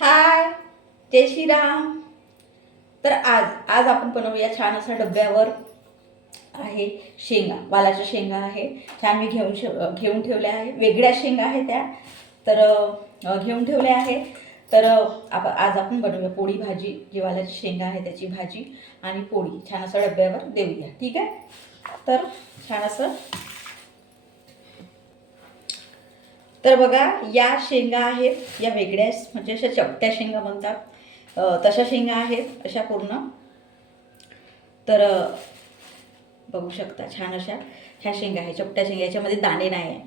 हाय, जय श्रीराम. तर आज आज आपण बनवूया छान असा डब्यावर आहे शेंगा, वालाच्या शेंगा आहे. छान मी घेऊन ठेवल्या आहे. वेगळ्या शेंगा आहे त्या, तर घेऊन ठेवल्या आहे. तर आज आपण बनवूया पोळी भाजी. जी वालाची शेंगा आहे त्याची भाजी आणि पोळी छान असं डब्यावर देऊया, ठीक आहे. तर छान असं, तर बघा या शेंगा आहेत, या वेगळ्या म्हणजे अशा चपट्या शेंगा म्हणतात, तशा शेंगा आहेत अशा पूर्ण. तर बघू शकता छान अशा ह्या शेंगा आहे, चपट्या शेंगा, याच्यामध्ये दाणे नाही आहे.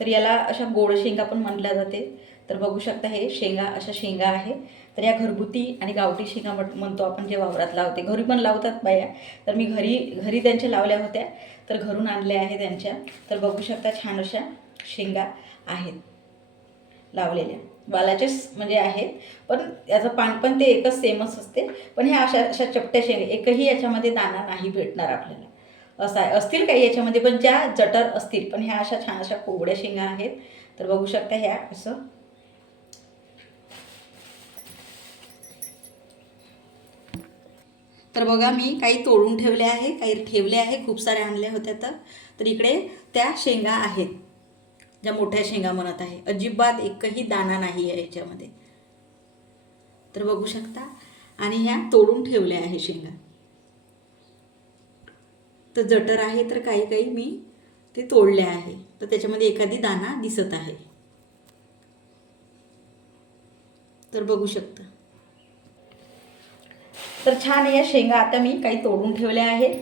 तर याला अशा गोड शेंगा पण म्हटल्या जाते. तर बघू शकता हे शेंगा, अशा शेंगा आहे. तर या घरगुती आणि गावठी शेंगा म्हणतो आपण, जे वावरात लावते, घरी पण लावतात बाया. तर मी घरी त्यांच्या लावल्या होत्या, तर घरून आणल्या आहे त्यांच्या. तर बघू शकता छान अशा शेंगा आहेत लावलेल्या, वालाचेच म्हणजे आहेत. पण याचं पान पण ते एकच सेमच असते. पण ह्या अशा अशा चपट्या शेंगा, एकही याच्यामध्ये दाणा नाही भेटणार आपल्याला, असं आहे. असतील काही याच्यामध्ये पण ज्या जटर असतील, पण ह्या अशा छान अशा कोवड्या शेंगा आहेत. तर बघू शकता ह्या असं. तर बघा मी काही तोडून ठेवले आहे, काही ठेवले आहे, खूप साऱ्या आणल्या होत्या. तर इकडे त्या शेंगा आहेत, ज्या मोठ्या शेंगा म्हणत आहे. अजिबात एकही दाणा नाही आहे याच्यामध्ये. तर बघू शकता. आणि ह्या तोडून ठेवल्या आहे शेंगा. तर जटर आहे, तर काही काही मी ते तोडले आहे. तर त्याच्यामध्ये एखादी दाणा दिसत आहे. तर बघू शकता. तर छान या शेंगा आता मी काही तोडून ठेवल्या आहेत,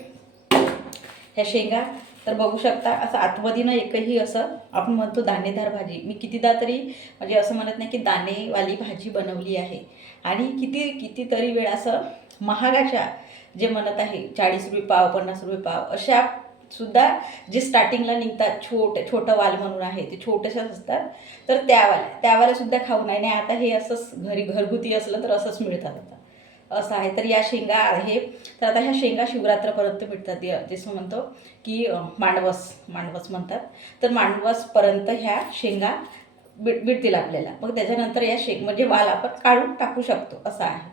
ह्या शेंगा. तर बघू शकता असं आतमधीनं एकही असं आपण म्हणतो दाणेदार भाजी. मी कितीदा तरी म्हणजे असं म्हणत नाही की दाणेवाली भाजी बनवली आहे. आणि कितीतरी वेळ असं महागाच्या जे म्हणत आहे, 40 रुपये पाव, 50 रुपये पाव, अशा सुद्धा जे स्टार्टिंगला निघतात, छोटं वाल म्हणून आहे, ते छोटेशाच असतात. तर त्यावाल्या सुद्धा खाऊ नाही. आता हे असंच घरगुती असलं तर असंच मिळतात आता, असं आहे. तर या शेंगा आहे. तर आता ह्या शेंगा शिवरात्रपर्यंत मिळतात, जसं म्हणतो की मांडवस म्हणतात. तर मांडवसपर्यंत ह्या शेंगा मिळतील आपल्याला. मग त्याच्यानंतर या म्हणजे वाल आपण काढून टाकू शकतो, असं आहे.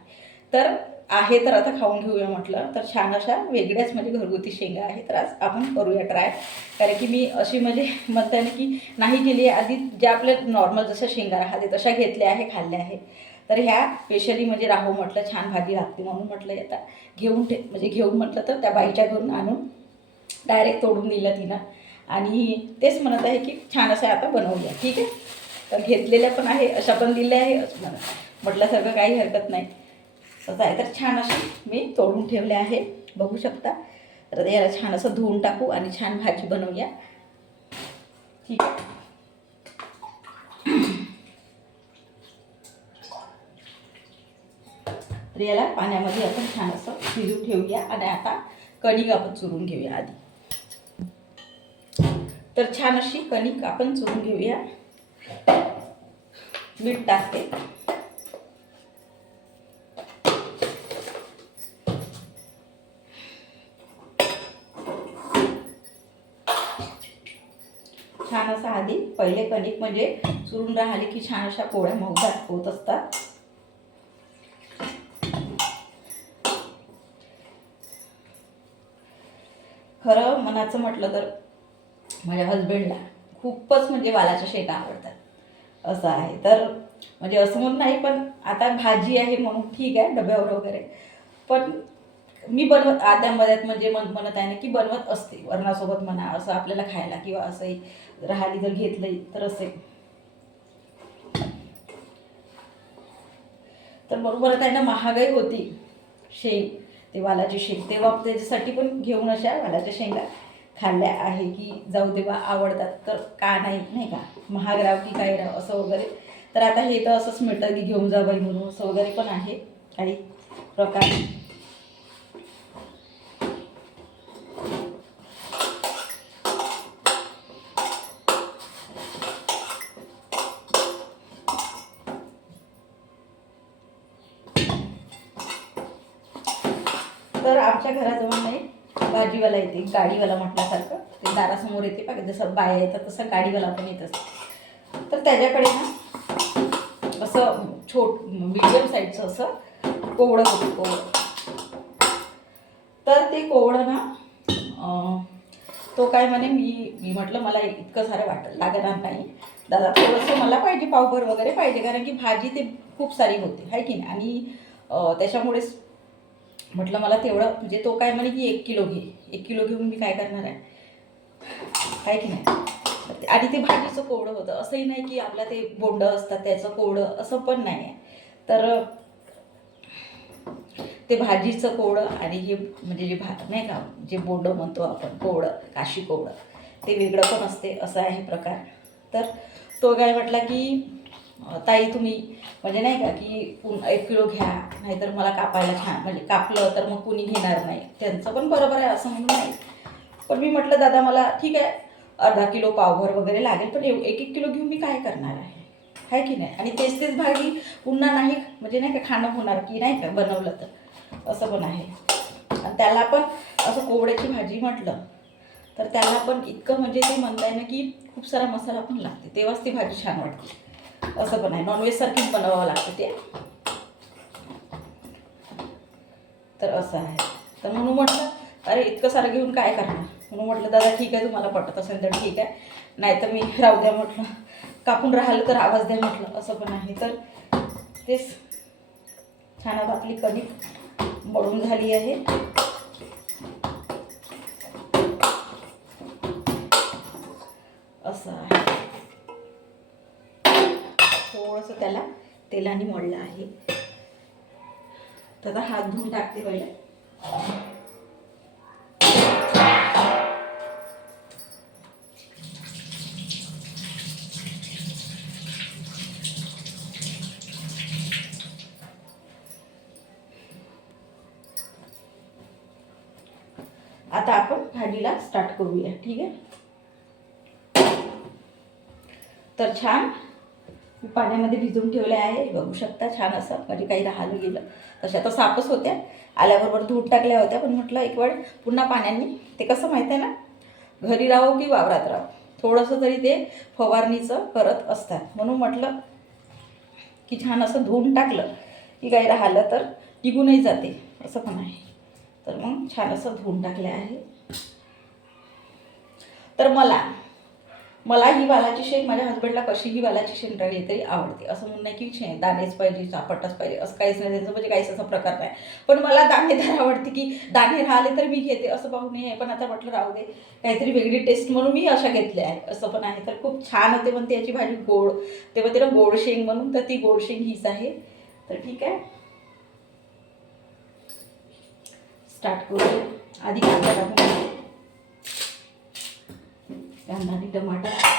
तर तर आता खाऊन घेऊया म्हटलं. तर छान अशा वेगळ्याच म्हणजे घरगुती शेंगा आहे. तर आज आपण करूया ट्राय. कारण की मी अशी म्हणजे म्हणता ना की नाही केली आहे आधी. ज्या आपल्या नॉर्मल जशा शेंगा राहते तशा घेतल्या आहे, खाल्ल्या आहे. तर ह्या स्पेशली म्हणजे राहू म्हटलं, छान भाजी लागते म्हणून म्हटलं आता घेऊन म्हटलं, तर त्या बाईच्या घरून आणून डायरेक्ट तोडून दिलं तिनं. आणि तेच म्हणत आहे की छान असं आता बनवूया, ठीक आहे. तर घेतलेल्या पण आहे, अशा पण दिल्या आहे, असं म्हटल्यासारखं काही हरकत नाही, असं आहे. तर छान अशी मी तोडून ठेवले आहे, बघू शकता. तर याला छान असं धुवून टाकू आणि छान भाजी बनवूया, ठीक आहे. तर याला पाण्यामध्ये आपण छान असं भिजवून ठेवूया. आणि आता कणिक आपण चुरून घेऊया आधी. तर छान अशी कणिक आपण चुरून घेऊया. मीठ टाकते. छान असं आधी पहिले कणिक म्हणजे चुरून राहिली की छान अशा पोळ्या मऊदार होत असतात. खरं मनाचं म्हटलं तर माझ्या हजबंडला खूपच म्हणजे वालाच्या शेंगा आवडतात, असं आहे. तर म्हणजे असं म्हणून नाही, पण आता भाजी आहे म्हणून ठीक आहे डब्यावर वगैरे. पण मी बनवत आद्यामध्यात म्हणजे म्हणत आहे ना की बनवत असते वरणासोबत म्हणा, असं आपल्याला खायला किंवा असंही राहिली जर घेतलं तर असे. तर बरोबर आहे ना, महागाई होती ते वालाची शेंग, तेव्हा त्याच्यासाठी पण घेऊन अशा वालाच्या शेंगा खाल्ल्या आहे की जाऊ देवा आवडतात तर का नाही, नाही का. महाग राव की काय राव असं वगैरे. तर आता हे तर असंच मिळतं की घेऊन जा बाई म्हणून, असं वगैरे पण आहे काही प्रकार. तर आमच्या घराजवळ नाही भाजीवाला येते, गाडीवाला म्हटल्यासारखं, ते दारासमोर येते, जसं बाया येतात तसं गाडीवाला पण येत असते. तर त्याच्याकडे ना असं मीडियम साईजचं असं कोवळं होतं कोवळं. तर ते कोवळं ना तो काय म्हणे, मी म्हटलं मला इतकं सारं लागणार नाही दादा, थोडंसं मला पाहिजे, पावभर वगैरे पाहिजे, कारण की भाजी ते खूप सारी होते आहे की नाही. आणि त्याच्यामुळेच म्हटलं मला तेवढं, म्हणजे तो काय म्हणे की 1 किलो घे. 1 किलो घेऊन मी काय करणार आहे की नाही. आणि ते भाजीचं कोवडं होतं, असंही नाही की आपलं ते बोंडं असतात त्याचं कोवडं, असं पण नाही आहे. तर ते भाजीचं कोवडं आणि हे म्हणजे जे नाही का, जे बोंडं म्हणतो आपण कोवडं, काशी कोवडं, ते वेगळं पण असते, असं आहे प्रकार. तर तो काय म्हटला की ताई तुम्ही म्हणजे नाही का की 1 किलो घ्या, नाहीतर मला कापायला छान, म्हणजे कापलं तर मग कुणी घेणार नाही, त्यांचं पण बरोबर आहे असं म्हणून नाही. पण मी म्हटलं दादा मला ठीक आहे, अर्धा किलो पावभर वगैरे लागेल, पण 1-1 किलो घेऊन मी काय करणार आहे की नाही. आणि तेच भाजी पुन्हा नाही म्हणजे नाही का खाणं होणार की नाही का बनवलं तर, असं पण आहे. आणि त्याला पण असं कोवड्याची भाजी म्हटलं तर त्याला पण इतकं म्हणजे ते म्हणताय ना की खूप सारा मसाला पण लागते, तेव्हाच ती भाजी छान वाटते, असं पण आहे. नॉनव्हेजसारखीच बनवावं लागतं ते. तर असं आहे. तर म्हणून म्हटलं अरे इतकं सारं घेऊन काय करणार, म्हणून म्हटलं दादा ठीक आहे, तुम्हाला पटत असेल तर ठीक आहे, नाही तर मी राहू द्या म्हटलं, कापून राहिलं तर आवाज द्या म्हटलं, असं पण आहे. तर तेच छान आता आपली कणिक मळून झाली आहे. असं आहे. थोडंसं त्याला तेलाने मळलं आहे. तर आता हात धुवून टाकते पहिले. आता आपण भाजीला स्टार्ट करूया, ठीक आहे. तर छान पाण्यामध्ये भिजवून ठेवले आहे, बघू शकता. छान असं म्हणजे काही राहिलं गेलं तशा तर सापच होत्या, आल्याबरोबर धुवून टाकल्या होत्या, पण म्हटलं एक वेळ पुन्हा पाण्याने, ते कसं माहीत आहे ना, घरी राहो की वावरात राहो, थोडंसं तरी ते फवारणीचं करत असतात, म्हणून म्हटलं की छान असं धुवून टाकलं की काही राहिलं तर निघूनही जाते, असं पण आहे. तर मग छान असं धुवून टाकले आहे. तर मला ही वालाची शेंग, माझ्या हस्बंडला कशीही वालाची शेंग राहिली तरी आवडते, असं म्हणून नाही की दाणेच पाहिजे, चापटच पाहिजे, असं काहीच नाही, त्यांचं म्हणजे काहीच असा प्रकार नाही. पण मला दाणेदार आवडते, की दाणे राहिले तर मी घेते, असं पाहू नये. पण आता म्हटलं राहू दे, काहीतरी वेगळी टेस्ट म्हणून मी अशा घेतल्या आहे, असं पण आहे. तर खूप छान होते म्हणते याची भाजी, गोड, तेव्हा तिला गोड शेंग म्हणून, तर ती गोड शेंग हीच आहे. तर ठीक आहे, स्टार्ट करू. आधी कांदा टाकून, कांदा आणि टमाटर.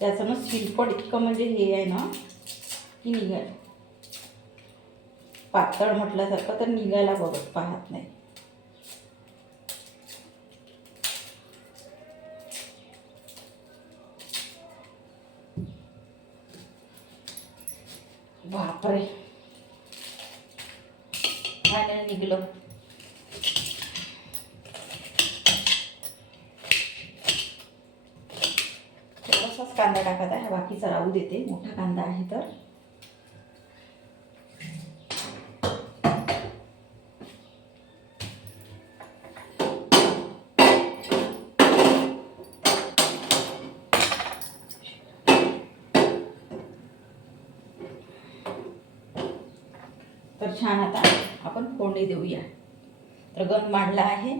त्याचं ना शिरपट इतकं म्हणजे हे आहे ना की निघाल पातळ म्हटल्यासारखं, तर निघायला बघत पाहत नाही. बापरे, काय निघलं. थोडासाच कांदा टाकत आहे, बाकीचा राहू देते, मोठा कांदा आहे तर. तर छान आता आपण फोडणी देऊया. तर गंध मांडला आहे,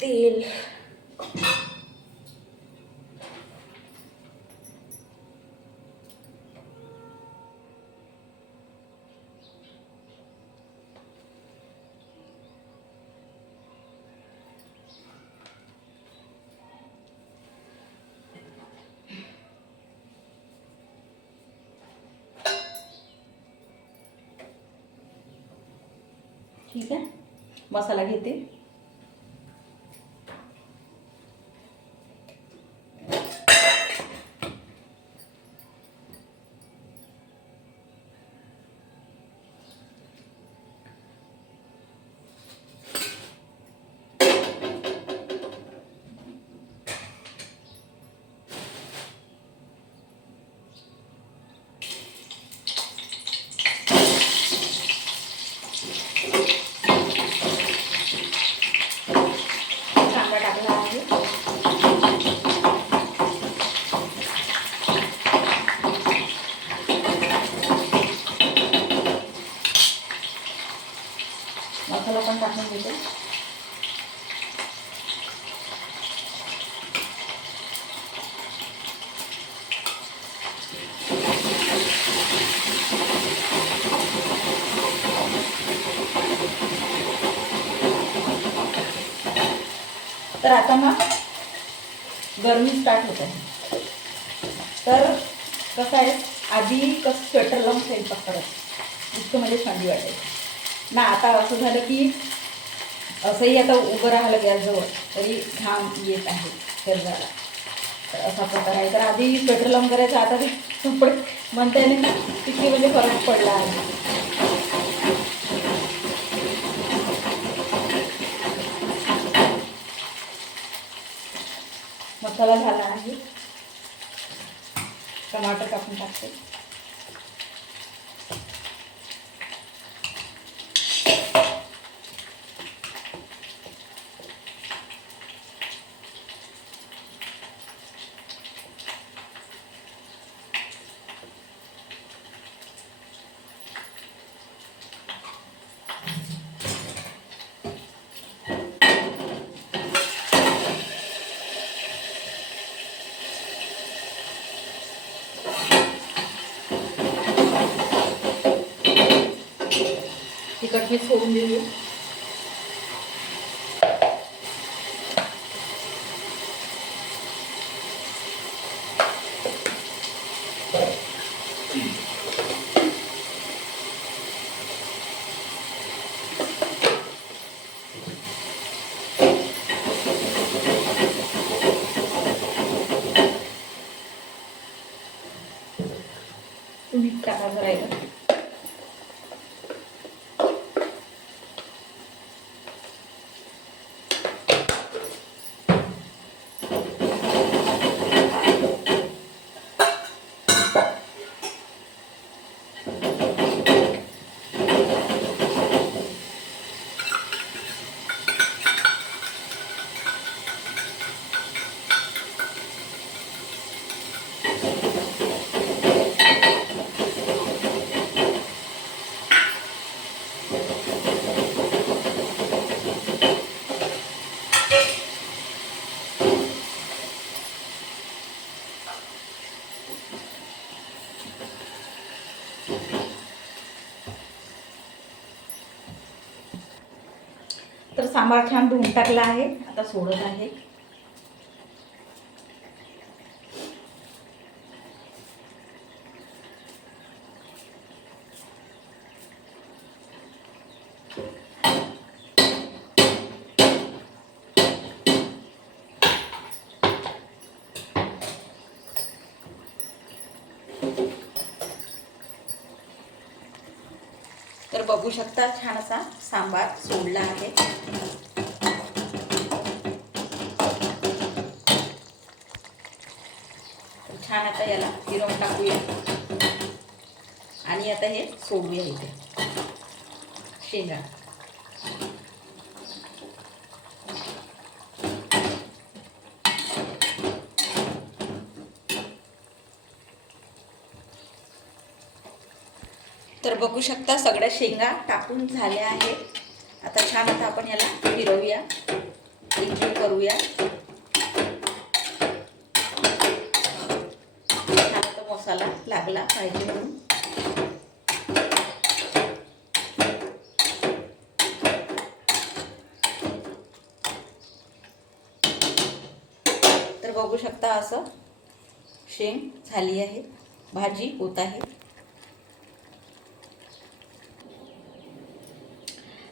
तेल, ठीक आहे, मसाला घेते. कांदा टाकला आहे. मसाला पण टाकून घेते. तर आता मग गरमी स्टार्ट होत आहे. तर कसं आहे, आधी कसं स्वेटर लावून स्वयंपाक करत इतकं म्हणजे थंडी वाटायची ना. आता असं झालं की असंही आता उभं राहिलं गॅसजवळ तरी घाम येत आहे शरीराला. तर असा प्रकार आहे. तर आधी स्वेटर लावून करायचं, आता ते कपडे म्हणता येईल किती म्हणजे फरक पडला आहे. मसाला झाला आहे. टमाटर कापून टाकते. तिखट मी सोडून देऊ. मीठ टाकायचं राहिलं. तर सांबार छान धुवून टाकला आहे. आता सोडत आहे. तर बघू शकता छान असा सांबार सोडला आहे. छान आता याला फिरवून टाकूया आणि आता हे सोडूया इथे शेंगा. तर बघू शकता सगळ्या शेंगा टाकून झाल्या आहेत. आता छान आता आपण याला फिरवूया, एकजीव करूया. छान तो मसाला लागला पाहिजे म्हणून. तर बघू शकता असं शेंग झाली आहे, भाजी होत आहे.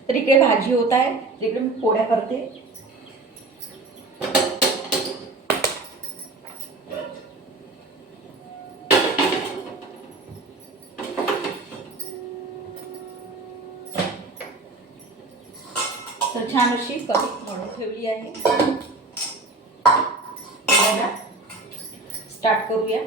तर इकडे भाजी होत आहे, इकडे मी पोळ्या करते. तर छान अशी कणिक मळून ठेवली आहे. स्टार्ट करूया.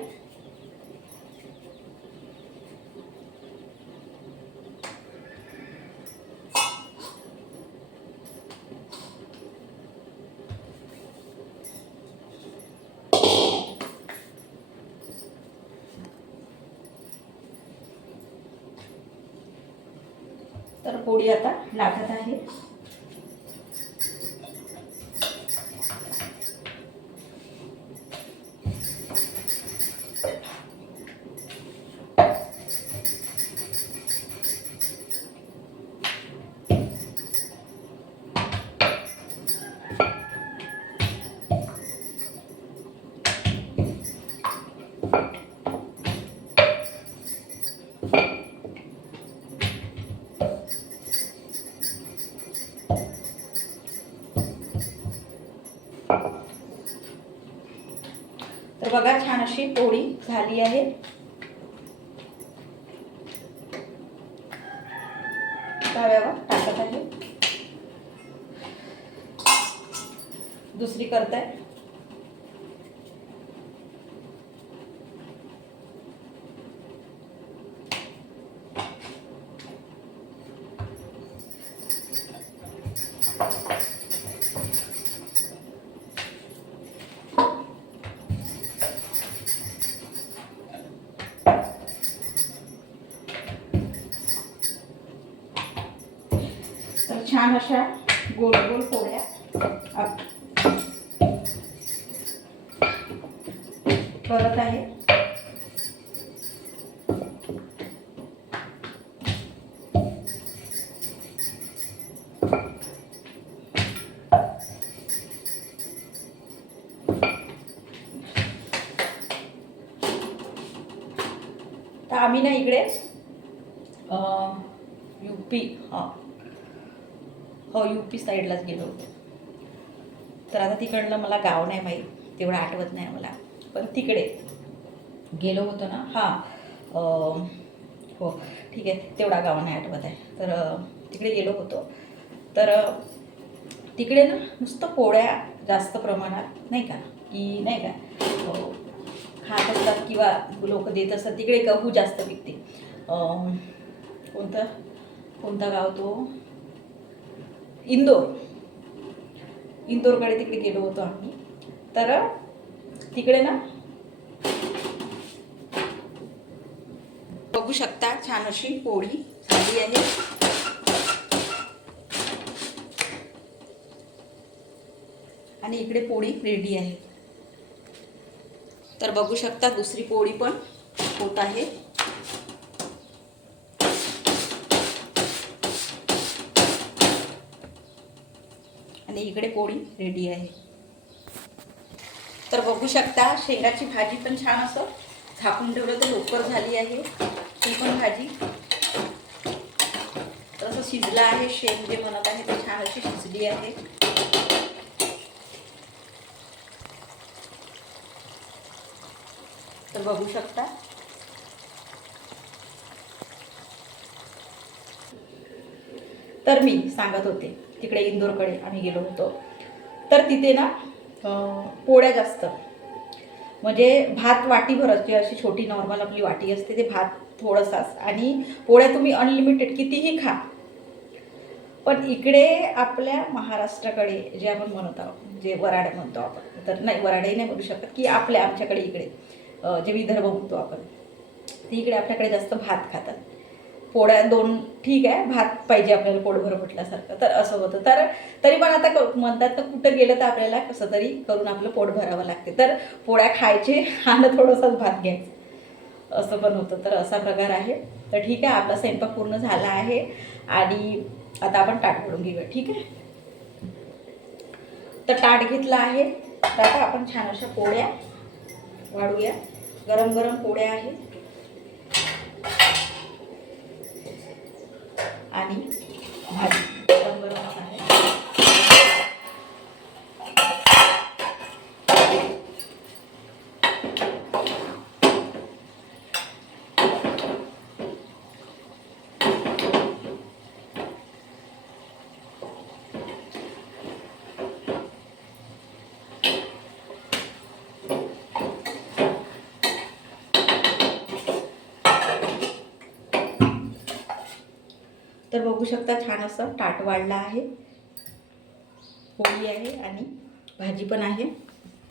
तर पोळी आता लाटत आहे. तर बघा छान अशी पोळी झाली आहे. तव्यावर टाकत आहे. दुसरी करताय. तर छान अशा गोल गोल पोळ्या करत आहे. तर आम्ही ना इकडे यूपी यूपी साईडलाच गेलो होतो. तर आता तिकडलं मला गाव नाही माहीत, तेवढं आठवत नाही मला, पण तिकडे गेलो होतो ना. हो ठीक आहे, तेवढा गाव नाही आठवत आहे. तर तिकडे गेलो होतो. तर तिकडे ना नुसतं पोळ्या जास्त प्रमाणात नाही का, की नाही का खात असतात किंवा लोक देत असतात. तिकडे गहू जास्त पिकते. कोणता गाव तो, इंदोरकडे तिकडे गेलो होतो आम्ही. तर तिकडे ना बघू शकता छान अशी पोळी झाली आहे. आणि इकडे पोळी रेडी आहे. तर बघू शकता दुसरी पोळी पण होत आहे. आणि इकडे पोळी रेडी आहे. तर बघू शकता शेंगाची भाजी पण छान असं झाकून ठेवलं तर लवकर झाली आहे. ती पण भाजी तसं शिजलं आहे. शेंग जे बनत आहे ते छान अशी शिजली आहे. तर बघू शकता. तर मी सांगत होते तिकडे इंदोरकडे आम्ही गेलो होतो. तर तिथे ना पोळ्या जास्त, म्हणजे भात वाटीभरच, जी अशी छोटी नॉर्मल आपली वाटी असते ते भात थोडंसाच, आणि पोळ्या तुम्ही अनलिमिटेड कितीही खा. पण इकडे आपल्या महाराष्ट्राकडे जे आपण म्हणत आहोत, जे वराड म्हणतो आपण, तर नाही वराडही नाही बोलू शकत, की आमच्याकडे इकडे जे विदर्भ म्हणतो आपण, ते इकडे आपल्याकडे जास्त भात खातात. पोळ्या दोन ठीक आहे, भात पाहिजे आपल्याला पोटभर म्हटल्यासारखं, तर असं होतं. तर तरी पण आता म्हणतात तर कुठं गेलं तर आपल्याला कसं तरी करून आपलं पोट भरावं लागते. तर पोळ्या खायचे आणि थोडंसंच भात घ्यायचं, असं पण होतं. तर असा प्रकार आहे. तर ठीक आहे, आपला स्वयंपाक पूर्ण झाला आहे आणि आता आपण ताट भरून घेऊया. ठीक आहे, तर ताट घेतलं आहे. तर आता आपण छान अशा पोळ्या वाढूया. गरम गरम पोळ्या आहेत आणि भाजी. तर बघू शकता छान असं ताट वाढलं आहे, पोळी आहे आणि भाजी पण आहे.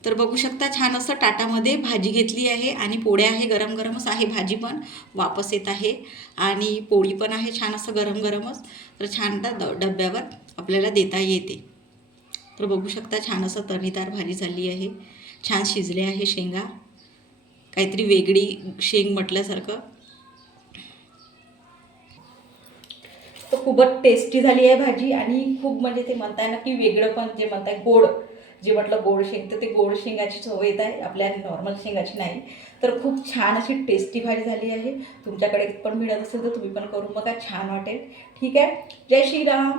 तर बघू शकता छान असं ताटामध्ये भाजी घेतली आहे आणि पोळ्या आहे, गरम गरमच आहे, भाजी पण वापस येत आहे आणि पोळी पण आहे छान असं गरम गरमच. तर छान डब्यावर आपल्याला देता येते. तर बघू शकता छान असं तर्रीदार भाजी झाली आहे, छान शिजले आहे शेंगा, काहीतरी वेगळी शेंग म्हटल्यासारखं. तर खूपच टेस्टी झाली आहे भाजी आणि खूप म्हणजे ते म्हणताय ना की वेगळं पण जे म्हणताय गोड, जे म्हटलं गोड शेंग, तर ते गोड शेंगाची चव येत आहे, आपल्या नॉर्मल शेंगाची नाही. तर खूप छान अशी टेस्टी भाजी झाली आहे. तुमच्याकडे पण मिळत असेल तर तुम्ही पण करून बघा, छान वाटेल. ठीक आहे, जय श्रीराम.